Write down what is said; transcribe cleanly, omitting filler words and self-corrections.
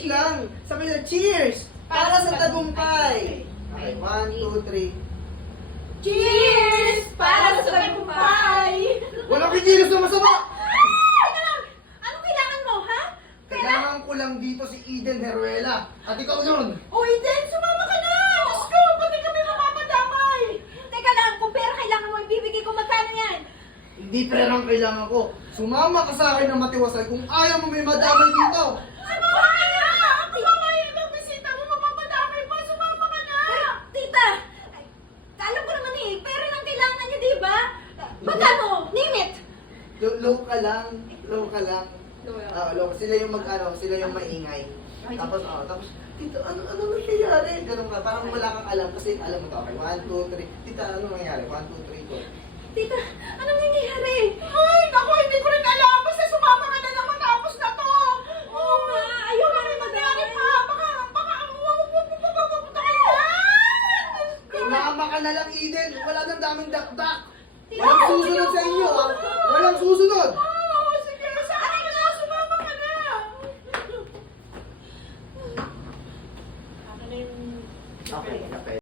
Wait lang. Sabi na, cheers! Para sa tagumpay! Okay, 1, 2, 3. Cheers! Para sa tagumpay! Walang kikilos na masama! Teka lang! Anong kailangan mo, ha? Kailangan ko lang dito si Eden Heruela. At ikaw yun. O Eden, sumama ka na! Diyos ko, pati kami mapapadamay! Teka lang, kung pera kailangan mo, ibibigay ko magkano yan? Hindi perang kailangan ko. Sumama ka sa akin ng matiwasay kung ayaw mo may madamay dito. Sumama ka na! Ako ba ngayon ang bisita mo, mapapadamay pa? Sumama ka na! Tita! Ay, alam ko naman eh, pera lang kailangan niya, di ba? Magkano? Name it! Low ka lang. Low ka lang. Low. Sila yung sila yung maingay. Tapos, Tita, ano nangyayari? Ganun ka, parang wala kang alam kasi alam mo to. Okay, 1, 2, 3. Tita, ano nangyayari? 1, 2, 3, 4. Tita, anong nangyayari? Ay, naku, hindi ko rin alam. Basta sumama ka na naman tapos na to. Oo nga, ayaw na rin mangyari pa. Baka, pupunta kayo. Sumama ka na lang, Eden. Wala nang daming dakdak. Walang susunod sa